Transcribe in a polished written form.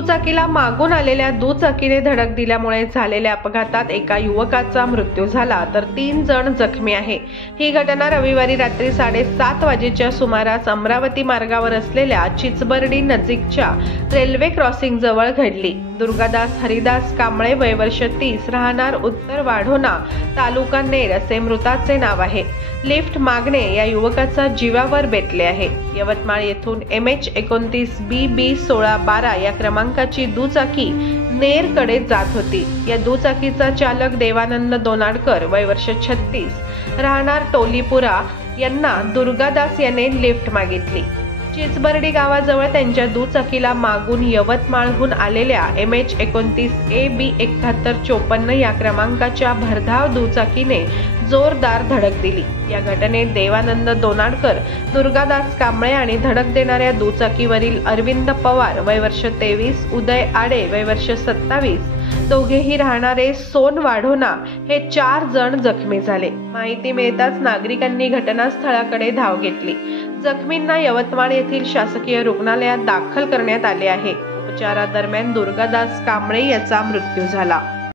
दुचाकीला मागून आलेल्या दुचाकीने धडक दिल्यामुळे झालेल्या अपघातात एका युवकाचा मृत्यू झाला तर 3 जण जखमी आहे। ही घटना रविवारी रात्री 7:30 वाजेच्या सुमारास अमरावती मार्गावर असलेल्या चिचबर्डी नजीकच्या रेल्वे क्रॉसिंग जवळ घडली। दुर्गादास हरिदास कांबळे वय वर्ष 30 राहणार उत्तर वाढोणा तालुका नेर असे मृताचे नाव आहे। लिफ्ट मागणे या युवकाचा जीवावर बेतले आहे। यवतमाळ येथून MH29 BB 1612 या क्रमांकाची दुचाकी नेरकडे जात होती। या दुचाकीचा चालक देवानंद दोनाडकर वय वर्ष 36 राहणार टोलीपुरा यांना दुर्गादास याने लिफ्ट मागितली। चिचबर्डी गावाजवळ त्यांच्या दुचाकीला मागून यवतमाळहून आलेल्या MH29 AB 7154 या क्रमांकाच्या भरधाव दुचाकीने जोरदार धडक दिली। या घटनेत देवानंद दोनाडकर, दुर्गादास कांबळे आणि धडक देणाऱ्या दुचाकीवरील अरविंद पवार वय वर्ष 23, उदय आडे वय वर्ष 27 दोघेही राहणारे सोन वाढोणा हे 4 जण जखमी झाले। माहिती मिळताच नागरिकांनी घटनास्थळाकडे धाव घेतली। जखमींना यवतमाळ येथील शासकीय रुग्णालयात दाखल करण्यात आले आहे। उपचारादरम्यान दुर्गादास कांबळे याचा मृत्यू झाला।